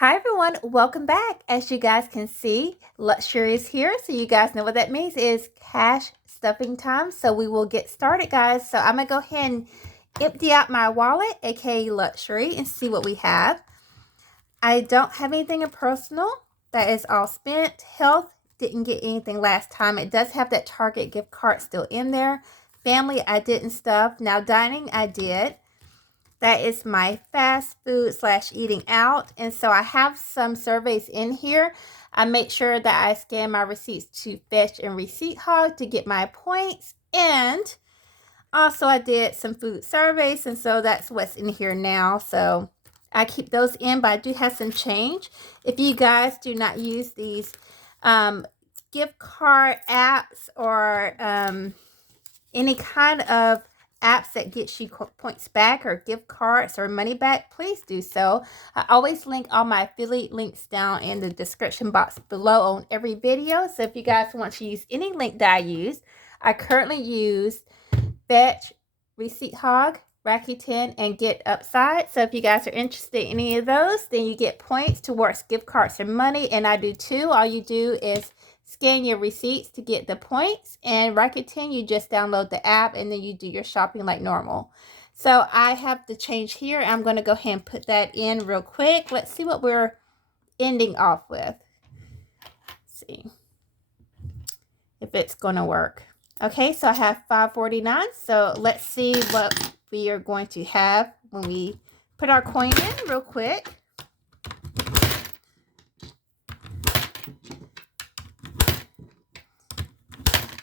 Hi everyone, welcome back. As you guys can see, Luxury is here, so you guys know what that means is cash stuffing time. So we will get started, guys. So I'm gonna go ahead and empty out my wallet, aka Luxury, and see what we have. I don't have anything in personal. That is all spent. Health, didn't get anything last time. It does have that Target gift card still in there. Family, I didn't stuff. Now dining, I did. That is my fast food / eating out. And so I have some surveys in here. I make sure that I scan my receipts to Fetch and Receipt Hog to get my points. And also I did some food surveys. And so that's what's in here now. So I keep those in, but I do have some change. If you guys do not use these gift card apps or any kind of apps that get you points back or gift cards or money back, please do so. I always link all my affiliate links down in the description box below on every video. So if you guys want to use any link that I use, I currently use Fetch, Receipt Hog, Rakuten, and Get Upside. So if you guys are interested in any of those, then you get points towards gift cards and money, and I do too. All you do is scan your receipts to get the points, and Rakuten, you just download the app and then you do your shopping like normal. So I have the change here. I'm going to go ahead and put that in real quick. Let's see what we're ending off with. Let's see if it's going to work. Okay, so I have $5.49. So let's see what we are going to have when we put our coin in real quick.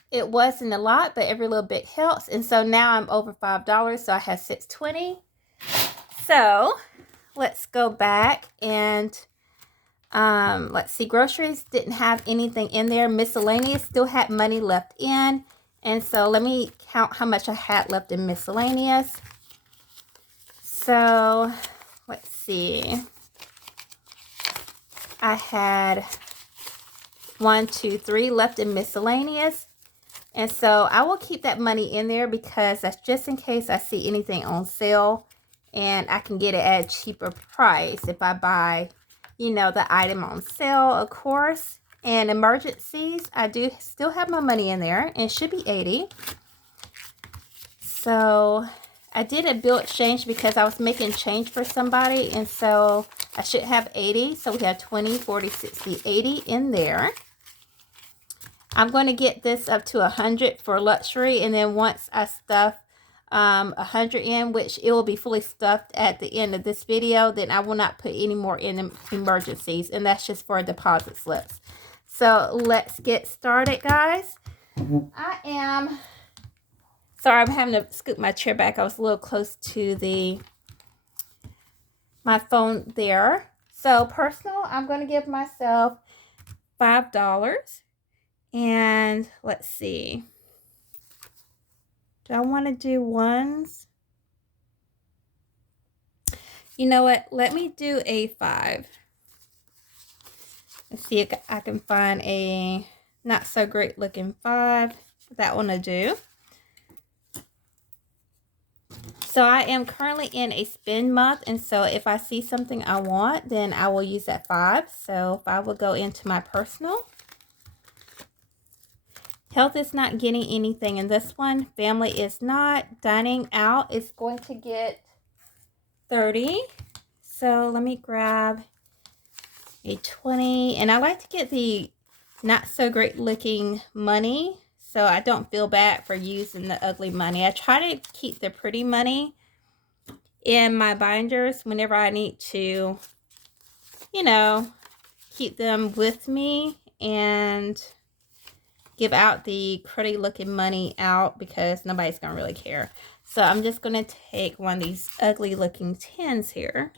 It wasn't a lot, but every little bit helps. And so now I'm over $5, so I have $6.20. So let's go back and let's see. Groceries didn't have anything in there. Miscellaneous still had money left in. And so let me count how much I had left in miscellaneous. So let's see. I had 1, 2, 3 left in miscellaneous. And so I will keep that money in there because that's just in case I see anything on sale and I can get it at a cheaper price if I buy, you know, the item on sale, of course. And emergencies, I do still have my money in there, and it should be 80. So I did a bill exchange because I was making change for somebody, and so I should have 80. So we have 20, 40, 60, 80 in there. I'm going to get this up to 100 for luxury, and then once I stuff 100 in, which it will be fully stuffed at the end of this video, then I will not put any more in emergencies, and that's just for deposit slips. So let's get started, guys. I am sorry, I'm having to scoot my chair back. I was a little close to my phone there. So personal, I'm going to give myself $5. And let's see. Do I want to do ones? You know what? Let me do a 5. Let's see if I can find a not so great looking 5. That one to do. So I am currently in a spend month, and so if I see something I want, then I will use that 5. So 5 will go into my personal. Health is not getting anything in this one. Family is not. Dining out is going to get 30. So let me grab a 20. And I like to get the not so great looking money, so I don't feel bad for using the ugly money. I try to keep the pretty money in my binders whenever I need to, you know, keep them with me and give out the pretty looking money out because nobody's gonna really care. So I'm just gonna take one of these ugly looking 10s here.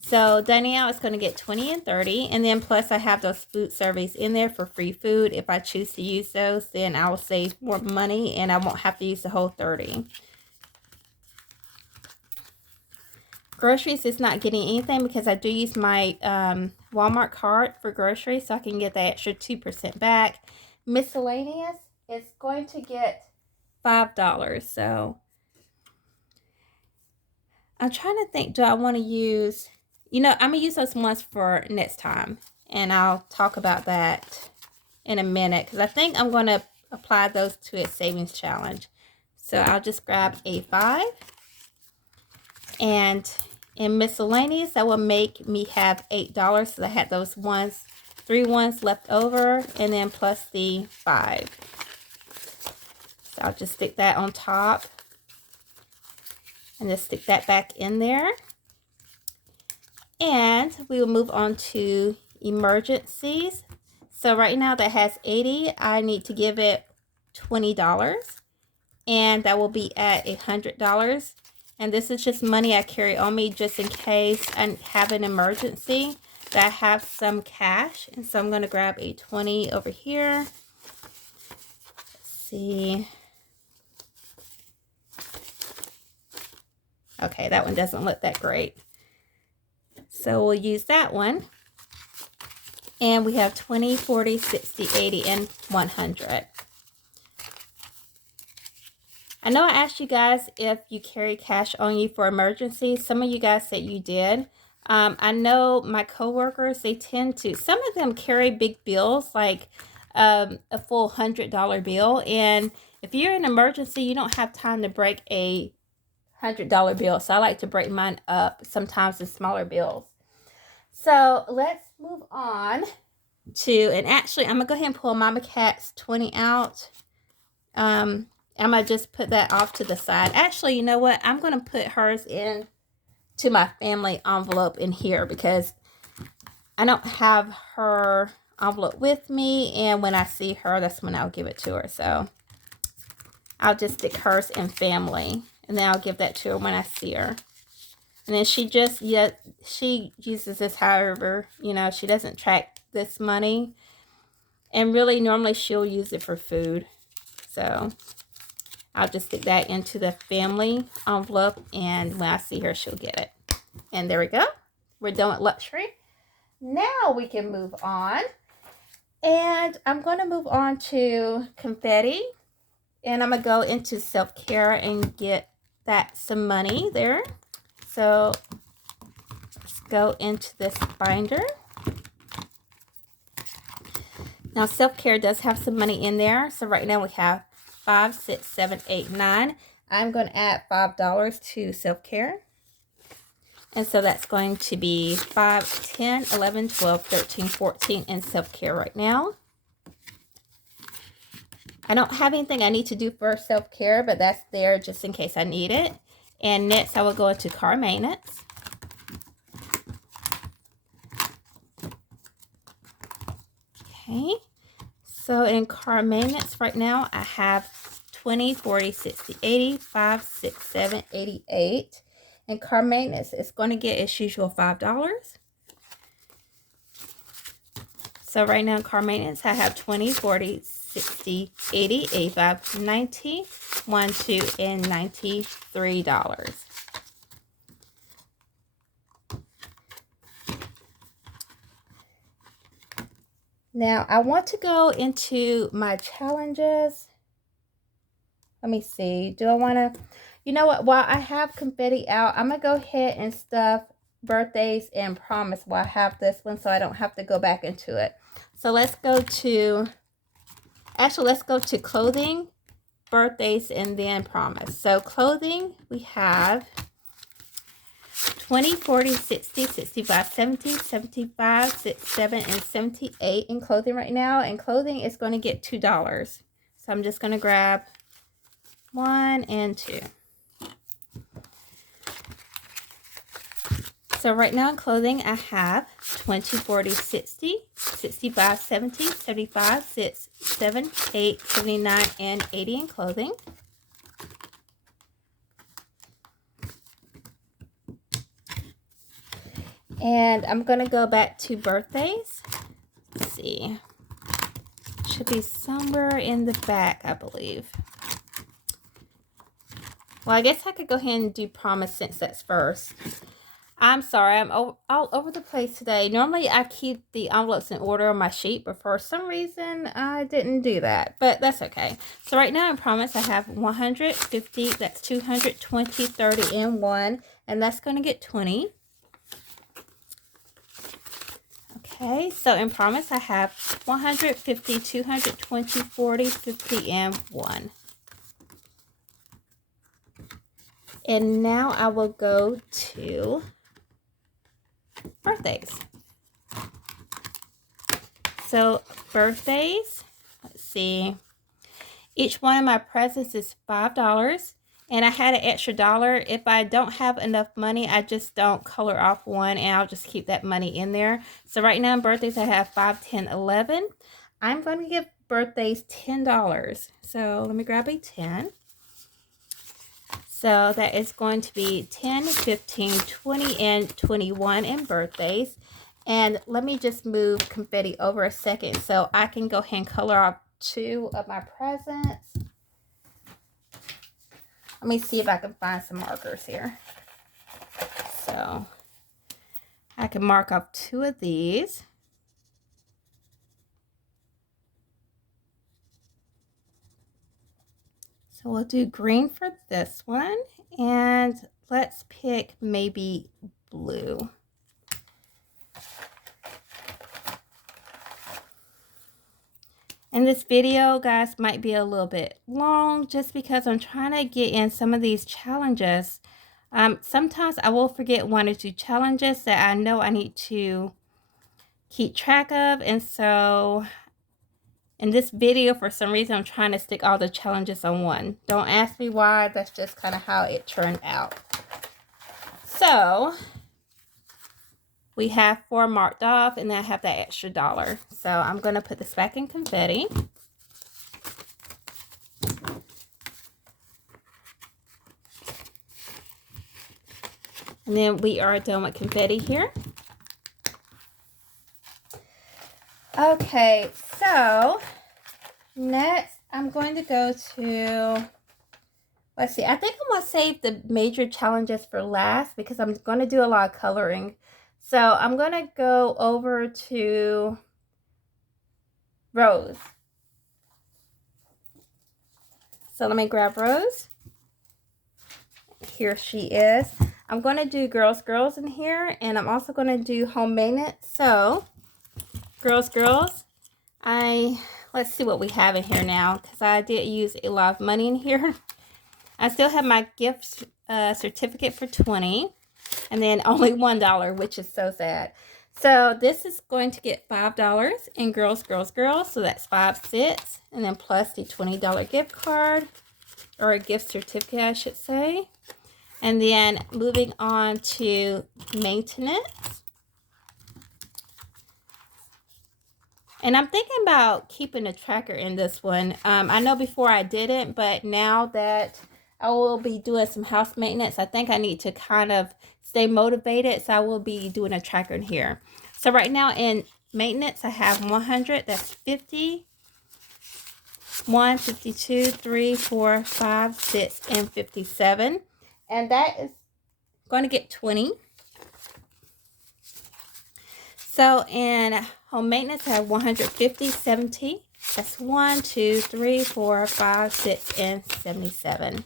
So dining out is going to get 20 and 30. And then plus I have those food surveys in there for free food. If I choose to use those, then I will save more money and I won't have to use the whole 30. Groceries is not getting anything because I do use my Walmart card for groceries, so I can get that extra 2% back. Miscellaneous is going to get $5. So I'm trying to think, do I want to use... You know, I'm going to use those ones for next time. And I'll talk about that in a minute, because I think I'm going to apply those to a savings challenge. So I'll just grab a 5. And in miscellaneous, that will make me have $8. So I had those 3 ones left over, and then plus the 5. So I'll just stick that on top and just stick that back in there. And we will move on to emergencies. So right now that has 80. I need to give it $20, and that will be at $100. And this is just money I carry on me just in case I have an emergency, that I have some cash. And so I'm going to grab a 20 over here. Let's see. Okay, that one doesn't look that great. So we'll use that one. And we have 20, 40, 60, 80, and 100. I know I asked you guys if you carry cash on you for emergencies. Some of you guys said you did. I know my coworkers, they tend to, some of them carry big bills, like a full $100 bill. And if you're in an emergency, you don't have time to break a $100 bill. So I like to break mine up sometimes in smaller bills. So let's move on to, and actually I'm going to go ahead and pull Mama Cat's 20 out. I'm going to just put that off to the side. Actually, you know what? I'm going to put hers in to my family envelope in here, because I don't have her envelope with me. And when I see her, that's when I'll give it to her. So I'll just stick hers in family, and then I'll give that to her when I see her. And then she uses this however, you know, she doesn't track this money. And really, normally she'll use it for food. So I'll just stick that into the family envelope, and when I see her, she'll get it. And there we go. We're done with luxury. Now we can move on. And I'm going to move on to confetti. And I'm going to go into self-care and get that some money there. So let's go into this binder. Now self-care does have some money in there. So right now we have 5, 6, 7, 8, 9. I'm going to add $5 to self-care. And so that's going to be 5, 10, 11, 12, 13, 14 in self-care right now. I don't have anything I need to do for self-care, but that's there just in case I need it. And next I will go into car maintenance. Okay. So in car maintenance right now, I have 20, 40, 60, 80, 5, 6, 7, 88. And car maintenance is going to get its usual $5. So right now in car maintenance, I have 20, 40, 60, 80, 85, 90, 1, 2, and $93. Now I want to go into my challenges. Let me see. Do I want to, you know what? While I have confetti out, I'm going to go ahead and stuff birthdays and promise while I have this one, so I don't have to go back into it. So let's go to, actually let's go to clothing, birthdays, and then promise. So clothing, we have 20, 40, 60, 65, 70, 75, 67, and 78 in clothing right now. And clothing is going to get $2. So I'm just going to grab 1 and 2. So right now in clothing, I have 20, 40, 60, 65, 70, 75, 6, 7, 8, 79, and 80 in clothing. And I'm going to go back to birthdays. Let's see. Should be somewhere in the back, I believe. Well, I guess I could go ahead and do promise since that's first. I'm sorry, I'm all over the place today. Normally, I keep the envelopes in order on my sheet, but for some reason, I didn't do that. But that's okay. So right now, in promise, I have 150. That's 220, 30, and 1. And that's going to get 20. Okay, so in promise I have 150, 220, 40, 50, and 1. And now I will go to birthdays. So birthdays, let's see. Each one of my presents is $5. And I had an extra dollar. If I don't have enough money, I just don't color off one and I'll just keep that money in there. So right now in birthdays, I have 5, 10, 11. I'm going to give birthdays $10. So let me grab a 10. So that is going to be 10, 15, 20, and 21 in birthdays. And let me just move confetti over a second so I can go ahead and color off 2 of my presents. Let me see if I can find some markers here. So I can mark off 2 of these. So we'll do green for this one. And let's pick maybe blue. And this video, guys, might be a little bit long just because I'm trying to get in some of these challenges. Sometimes I will forget 1 or 2 challenges that I know I need to keep track of. And so in this video, for some reason, I'm trying to stick all the challenges on one. Don't ask me why. That's just kind of how it turned out. So we have 4 marked off, and then I have that extra dollar. So I'm going to put this back in confetti. And then we are done with confetti here. Okay, so next I'm going to go to, let's see, I think I'm going to save the major challenges for last because I'm going to do a lot of coloring. So I'm going to go over to Rose. So let me grab Rose. Here she is. I'm going to do girls in here, and I'm also going to do home maintenance. So girls, let's see what we have in here now, because I did use a lot of money in here. I still have my gift certificate for $20, and then only $1, which is so sad. So this is going to get $5 in girls. So that's 5 sets, and then plus the $20 gift card, or a gift certificate, I should say. And then moving on to maintenance. And I'm thinking about keeping a tracker in this one. I know before I didn't, but now that I will be doing some house maintenance, I think I need to kind of stay motivated. So I will be doing a tracker in here. So right now in maintenance, I have 100. That's 50. 1, 52, 3, 4, 5, 6, and 57. And that is going to get 20. So in home maintenance, I have 150, 70. That's 1, 2, 3, 4, 5, 6, and 77.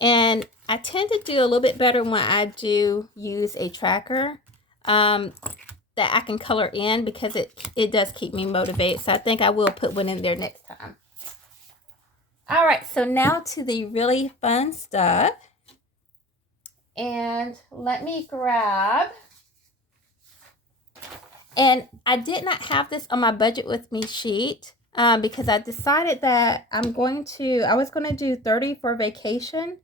And I tend to do a little bit better when I do use a tracker that I can color in, because it does keep me motivated. So I think I will put one in there next time. All right, so now to the really fun stuff. And let me grab, and I did not have this on my budget with me sheet because I decided that I was going to do 30 for vacation,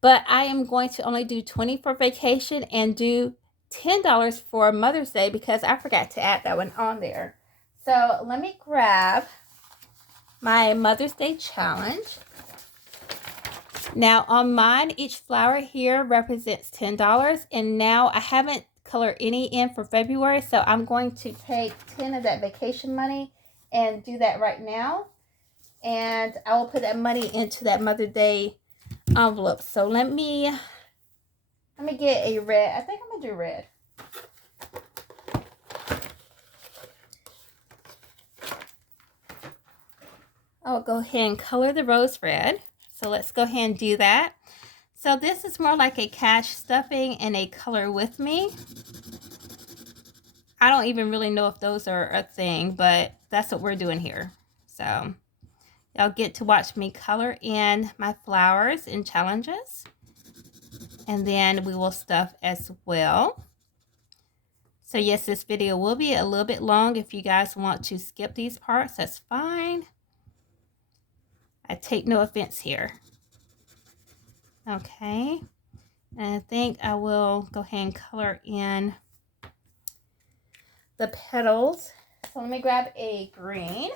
but I am going to only do 20 for vacation and do $10 for Mother's Day because I forgot to add that one on there. So let me grab my Mother's Day challenge. Now on mine, each flower here represents $10, and now I haven't colored any in for February, so I'm going to take 10 of that vacation money and do that right now, and I will put that money into that Mother's Day envelope. So let me get a red. I think I'm gonna do red. I'll go ahead and color the rose red. So let's go ahead and do that. So this is more like a cash stuffing and a color with me. I don't even really know if those are a thing, but that's what we're doing here. So y'all get to watch me color in my flowers and challenges. And then we will stuff as well. So yes, this video will be a little bit long. If you guys want to skip these parts, that's fine. I take no offense here. Okay. And I think I will go ahead and color in the petals. So let me grab a green.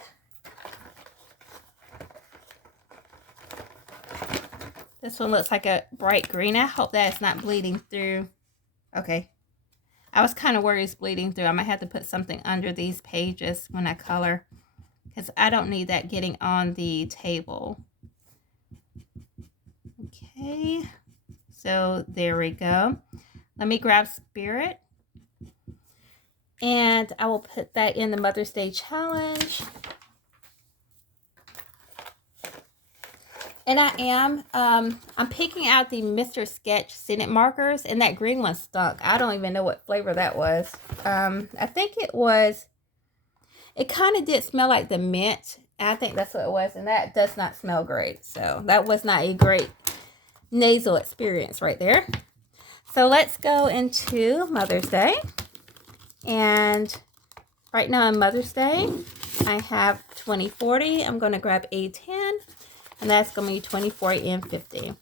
This one looks like a bright green. I hope that it's not bleeding through. Okay. I was kind of worried it's bleeding through. I might have to put something under these pages when I color, because I don't need that getting on the table. Okay. So there we go. Let me grab Spirit. And I will put that in the Mother's Day challenge. And I am, I'm picking out the Mr. Sketch Scented markers, and that green one stunk. I don't even know what flavor that was. I think it was, it kind of did smell like the mint. I think that's what it was, and that does not smell great. So that was not a great nasal experience right there. So let's go into Mother's Day. And right now on Mother's Day, I have 20, 40. I'm going to grab a 10. And that's going to be 20, 40, and 50.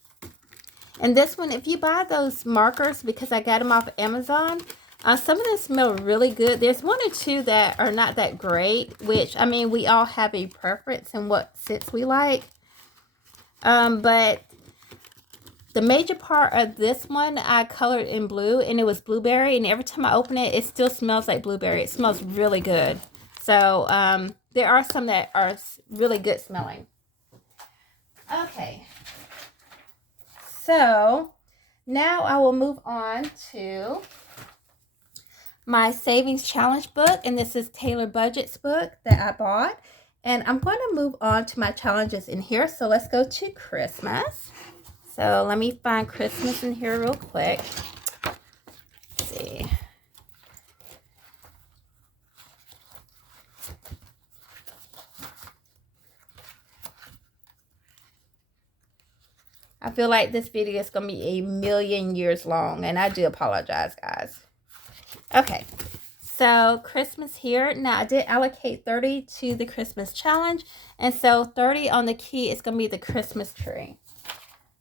And this one, if you buy those markers, because I got them off Amazon, some of them smell really good. There's one or two that are not that great, which, I mean, we all have a preference in what scents we like. But the major part of this one, I colored in blue, and it was blueberry. And every time I open it, it still smells like blueberry. It smells really good. So there are some that are really good smelling. Okay, so now I will move on to my savings challenge book, and this is Taylor Budget's book that I bought, and I'm going to move on to my challenges in here. So let's go to Christmas. So let me find Christmas in here real quick. Let's see. I feel like this video is going to be a million years long, and I do apologize, guys. Okay, so Christmas here. Now, I did allocate 30 to the Christmas challenge, and so 30 on the key is going to be the Christmas tree.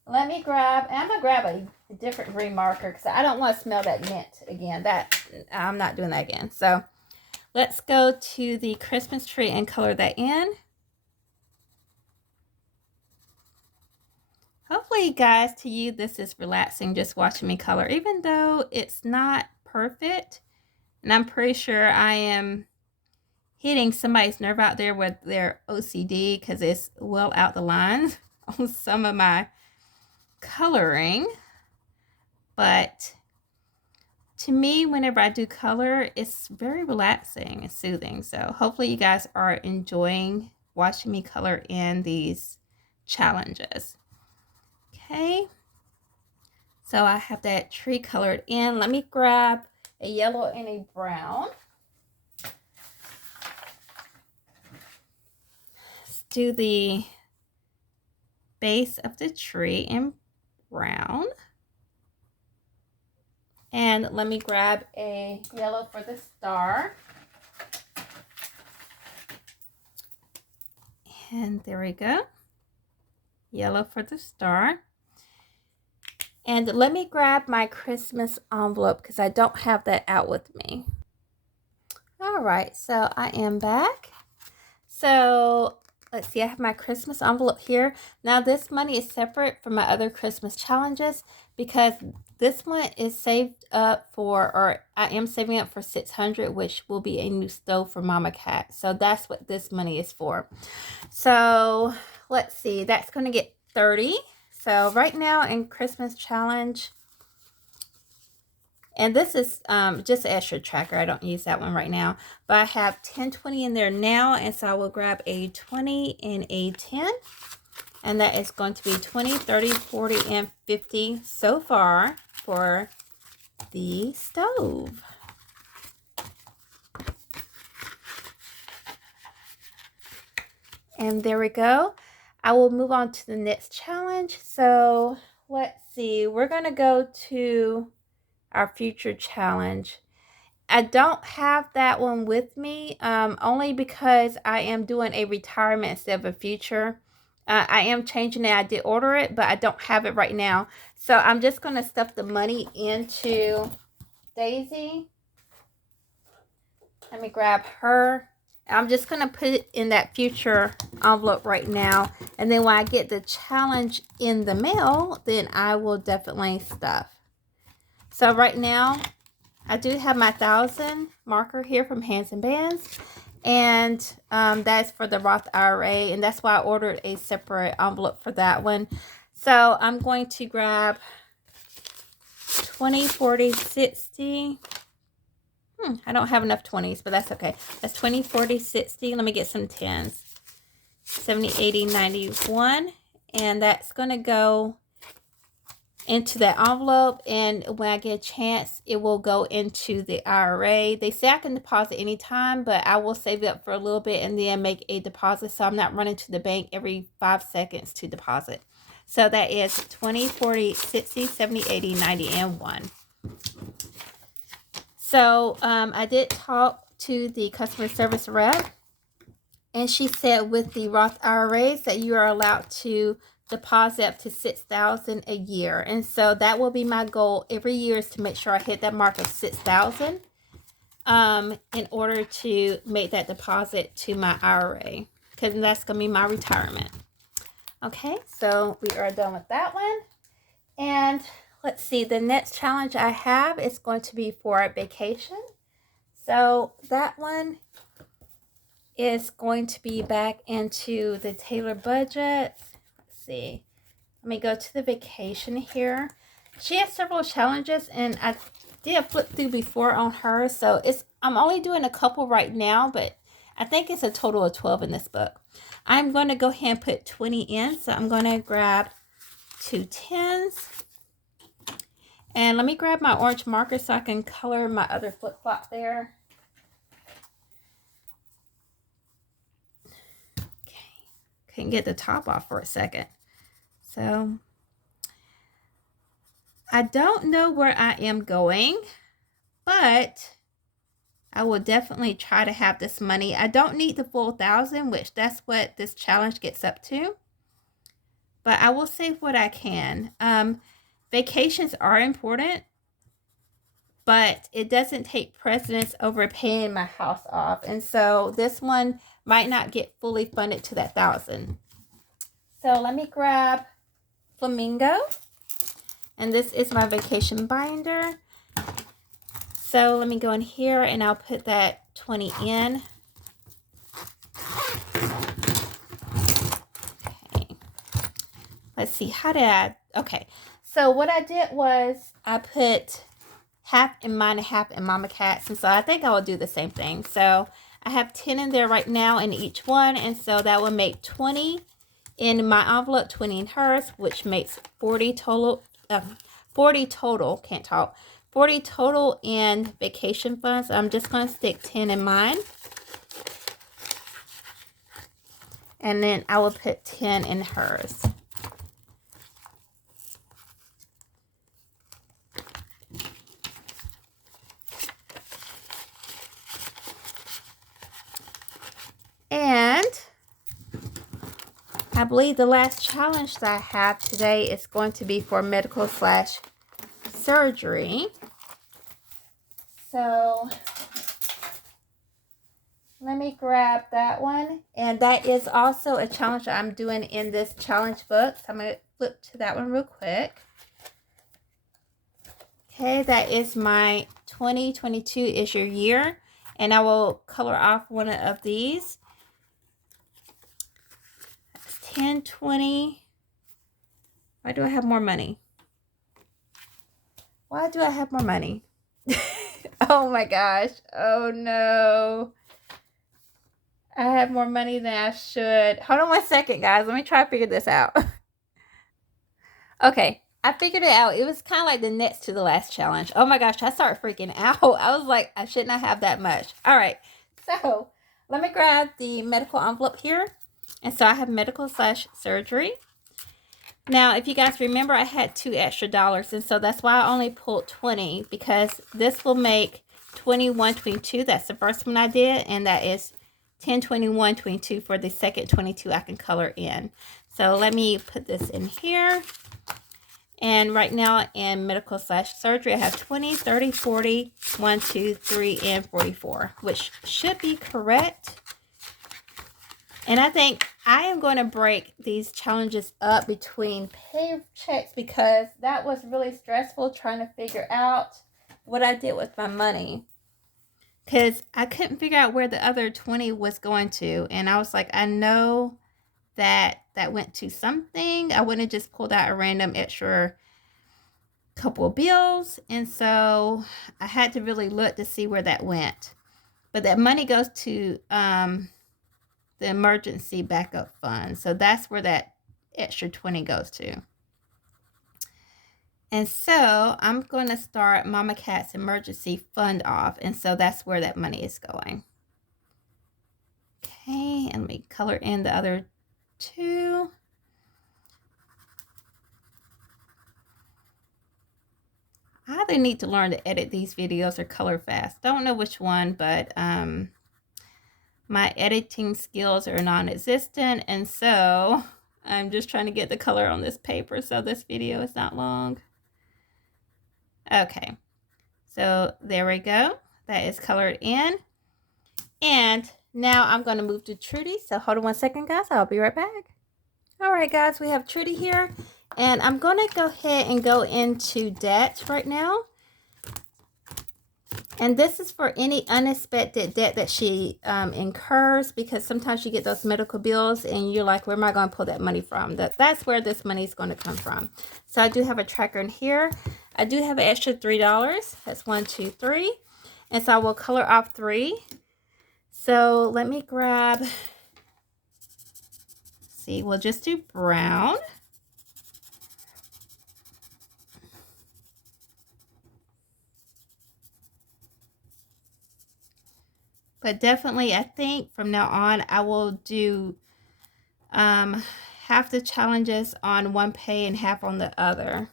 Let me grab, and I'm going to grab a different green marker because I don't want to smell that mint again. I'm not doing that again. So let's go to the Christmas tree and color that in. Hopefully, guys, to you, this is relaxing, just watching me color, even though it's not perfect. And I'm pretty sure I am hitting somebody's nerve out there with their OCD, because it's well out the lines on some of my coloring. But to me, whenever I do color, it's very relaxing and soothing. So hopefully you guys are enjoying watching me color in these challenges. Okay, so I have that tree colored in. Let me grab a yellow and a brown. Let's do the base of the tree in brown. And let me grab a yellow for the star. And there we go. Yellow for the star. And let me grab my Christmas envelope because I don't have that out with me. All right, so I am back. So let's see, I have my Christmas envelope here. Now this money is separate from my other Christmas challenges because this one is saved up for, or I am saving up for $600, which will be a new stove for Mama Cat. So that's what this money is for. So let's see, that's going to get 30. So right now in Christmas challenge, and this is just an extra tracker. I don't use that one right now. But I have 10, 20 in there now. And so I will grab a 20 and a 10. And that is going to be 20, 30, 40, and 50 so far for the stove. And there we go. I will move on to the next challenge. So let's see. We're going to go to our future challenge. I don't have that one with me, only because I am doing a retirement instead of a future. I am changing it. I did order it, but I don't have it right now. So I'm just going to stuff the money into Daisy. Let me grab her. I'm just going to put it in that future envelope right now. And then when I get the challenge in the mail, then I will definitely stuff. So right now, I do have my 1,000 marker here from Hands and Bands. And that's for the Roth IRA. And that's why I ordered a separate envelope for that one. So I'm going to grab 20, 40, 60. I don't have enough 20s, but that's okay. That's 20, 40, 60. Let me get some 10s. 70, 80, 91. And that's going to go into that envelope. And when I get a chance, it will go into the IRA. They say I can deposit anytime, but I will save it up for a little bit and then make a deposit. So I'm not running to the bank every 5 seconds to deposit. So that is 20, 40, 60, 70, 80, 90, and 1. So I did talk to the customer service rep, and she said with the Roth IRAs that you are allowed to deposit up to $6,000 a year. And so that will be my goal every year, is to make sure I hit that mark of $6,000 in order to make that deposit to my IRA, because that's going to be my retirement. Okay, so we are done with that one. And let's see, the next challenge I have is going to be for a vacation. So that one is going to be back into the Taylor budget. Let's see. Let me go to the vacation here. She has several challenges, and I did flip through before on her. So I'm only doing a couple right now, but I think it's a total of 12 in this book. I'm going to go ahead and put 20 in. So I'm going to grab 2 10s. And let me grab my orange marker so I can color my other flip-flop there. Okay. Couldn't get the top off for a second. So I don't know where I am going, but I will definitely try to have this money. I don't need the full 1,000, which that's what this challenge gets up to. But I will save what I can. Vacations are important, but it doesn't take precedence over paying my house off. And so this one might not get fully funded to that 1,000. So let me grab Flamingo. And this is my vacation binder. So let me go in here and I'll put that 20 in. Okay. Let's see, how did okay. So what I did was I put half in mine and half in Mama Cat's. And so I think I will do the same thing. So I have 10 in there right now in each one. And so that will make 20 in my envelope, 20 in hers, which makes 40 total. 40 total, can't talk. 40 total in vacation funds. I'm just going to stick 10 in mine. And then I will put 10 in hers. And I believe the last challenge that I have today is going to be for medical/surgery. So let me grab that one. And that is also a challenge that I'm doing in this challenge book. So I'm going to flip to that one real quick. Okay, that is my 2022 is your year. And I will color off one of these. 10, 20. Why do I have more money? Why do I have more money? Oh my gosh. Oh no. I have more money than I should. Hold on 1 second, guys. Let me try to figure this out. Okay. I figured it out. It was kind of like the next to the last challenge. Oh my gosh. I started freaking out. I was like, I should not have that much. All right. So let me grab the medical envelope here. And so I have medical/surgery. Now, if you guys remember, I had $2 extra, and so that's why I only pulled 20, because this will make 21, 22. That's the first one I did, and that is 10, 21, 22 for the second 22 I can color in. So let me put this in here. And right now in medical/surgery, I have 20, 30, 40, 1, 2, 3, and 44, which should be correct. And I think I am going to break these challenges up between paychecks, because that was really stressful trying to figure out what I did with my money. Because I couldn't figure out where the other 20 was going to. And I was like, I know that went to something. I wouldn't have just pulled out a random extra couple of bills. And so I had to really look to see where that went. But that money goes to the emergency backup fund. So that's where that extra 20 goes to. And so I'm going to start Mama Cat's emergency fund off. And so that's where that money is going. Okay, and let me color in the other two. I either need to learn to edit these videos or color fast. Don't know which one, but my editing skills are non-existent, and so I'm just trying to get the color on this paper so this video is not long. Okay, so there we go. That is colored in. And now I'm going to move to Trudy. So hold on one second, guys. I'll be right back. All right, guys, we have Trudy here. And I'm going to go ahead and go into debt right now. And this is for any unexpected debt that she incurs, because sometimes you get those medical bills and you're like, where am I going to pull that money from? That's where this money is going to come from. So I do have a tracker in here. I do have an extra $3. That's 1, 2, 3. And so I will color off 3. So let me grab, see, we'll just do brown. But definitely, I think from now on, I will do half the challenges on one pay and half on the other.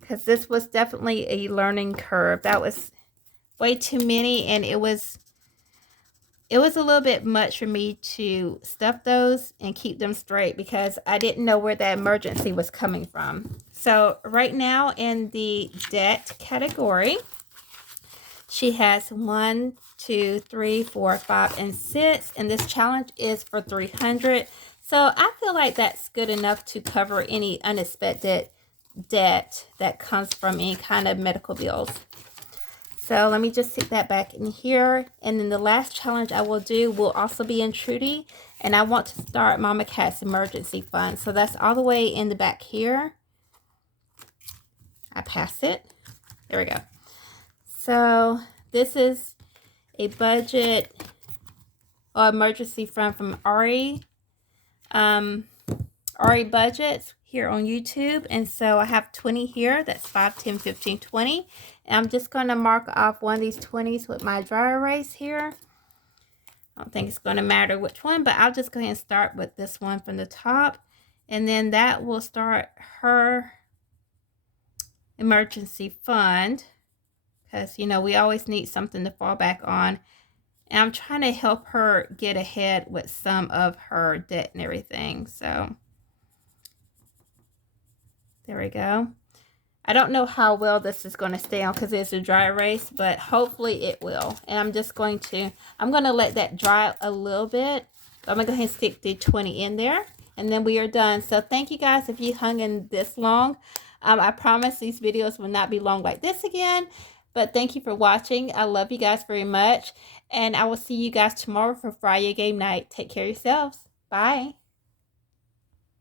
Because this was definitely a learning curve. That was way too many, and it was a little bit much for me to stuff those and keep them straight, because I didn't know where that emergency was coming from. So right now in the debt category, she has 1, 2, 3, 4, 5, and 6, and this challenge is for 300. So I feel like that's good enough to cover any unexpected debt that comes from any kind of medical bills. So let me just stick that back in here. And then the last challenge I will do will also be in Trudy, and I want to start Mama Cat's emergency fund. So that's all the way in the back here. I pass it. There we go. So this is a budget or emergency fund from Ari Budgets here on YouTube. And so I have 20 here. That's 5, 10, 15, 20. And I'm just going to mark off one of these 20s with my dry erase here. I don't think it's going to matter which one, but I'll just go ahead and start with this one from the top. And then that will start her emergency fund, because, you know, we always need something to fall back on. And I'm trying to help her get ahead with some of her debt and everything. So there we go. I don't know how well this is going to stay on because it's a dry erase, but hopefully it will. And I'm going to let that dry a little bit. I'm going to go ahead and stick the 20 in there, and then we are done. So thank you guys if you hung in this long. I promise these videos will not be long like this again. But thank you for watching. I love you guys very much. And I will see you guys tomorrow for Friday game night. Take care of yourselves. Bye.